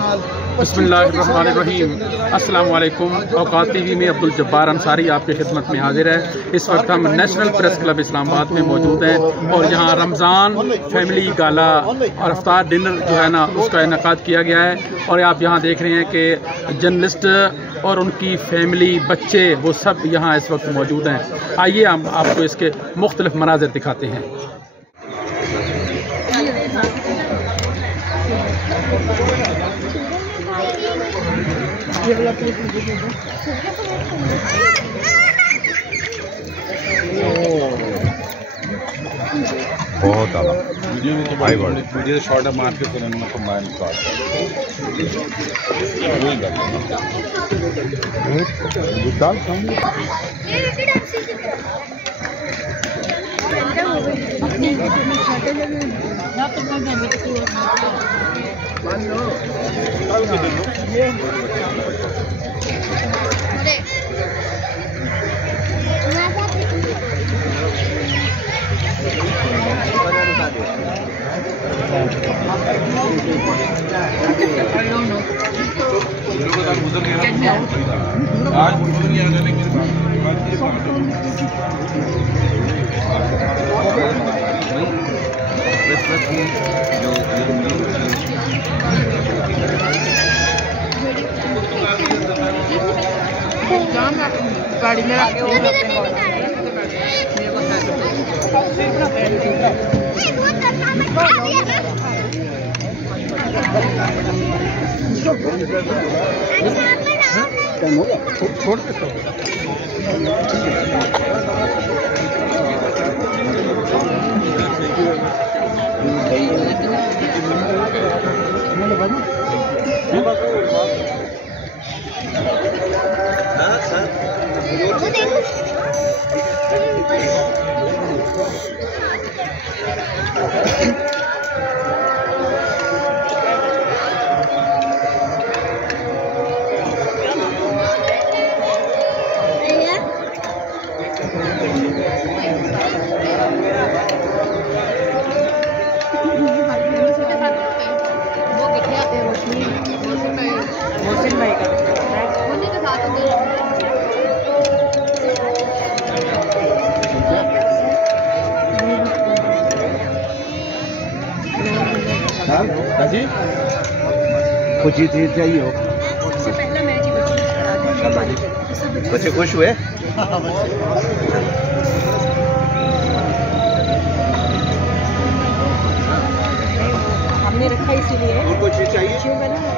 बिस्मिल्लाहिर्रहमानिर्रहीम। अस्सलाम वालेकुम। औकात टीवी में अब्दुल जब्बार अंसारी आपकी खिदमत में हाजिर है। इस वक्त हम नेशनल प्रेस क्लब इस्लामाबाद में मौजूद हैं और यहाँ रमज़ान फैमिली गाला और अफ्तार डिनर जो है ना उसका इनेकाद किया गया है। और आप यहाँ देख रहे हैं कि जर्नलिस्ट और उनकी फैमिली, बच्चे, वो सब यहाँ इस वक्त मौजूद हैं। आइए हम आपको इसके मुख्तलिफ मनाज़िर दिखाते हैं। बहुत ज़्यादा मुझे शॉर्ट मार के फिर उन्होंने कंबाइन कर गाड़ी में रखे कुछ ही चीज चाहिए हो। बच्चे खुश हुए? हमने रखा इसीलिए। कुछ चीज चाहिए?